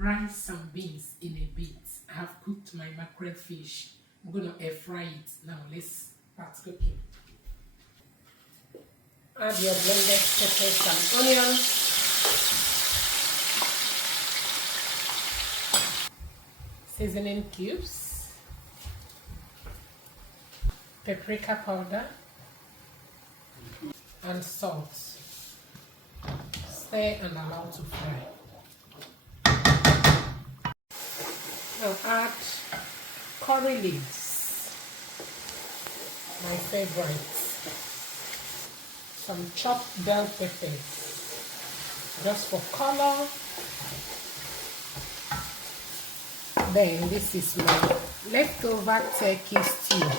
rice and beans in a bit. I have cooked my mackerel fish. I'm gonna air fry it. Now let's start cooking. Add your blended peppers and onions. Seasoning cubes. Paprika powder. And salt. Stir and allow to fry. Now add curry leaves, my favorite. Some chopped bell peppers, just for color. Then this is my leftover turkey stew.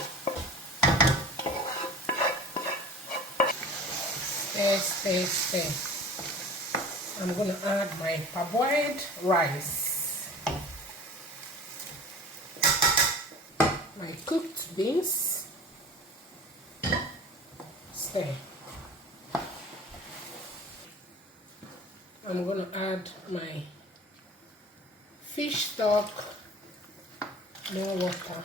Stir, stir, stir. I'm gonna add my parboiled rice, my cooked beans, stir. I'm gonna add my fish stock, more water,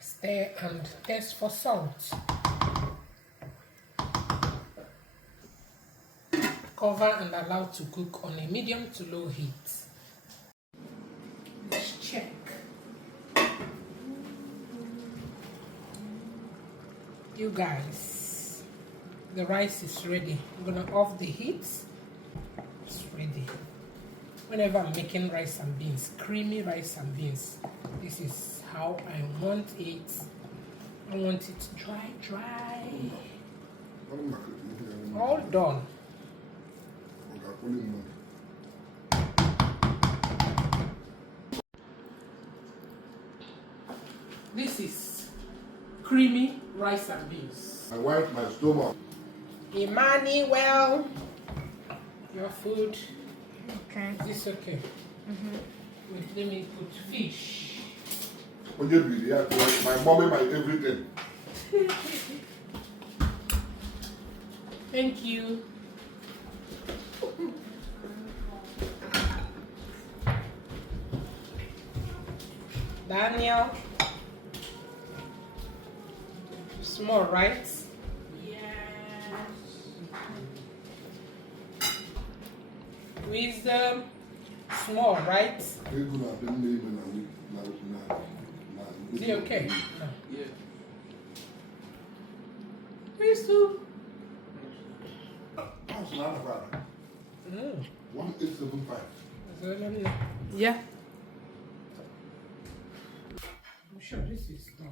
stir and taste for salt. Cover and allow to cook on a medium to low heat. Let's check. You guys, the rice is ready. I'm gonna off the heat. It's ready. Whenever I'm making rice and beans, creamy rice and beans, this is how I want it. I want it dry. All done. This is creamy rice and beans. I wipe my stomach. Emmanuel, your food. Okay. Is this okay? Wait, let me put fish. My mommy, my everything. Thank you. Daniel. Small, right? Yes. Wisdom. Small, right? Is it okay? No. Yeah. Wisdom. That's not a problem. 1875. Yeah. I'm sure this is done.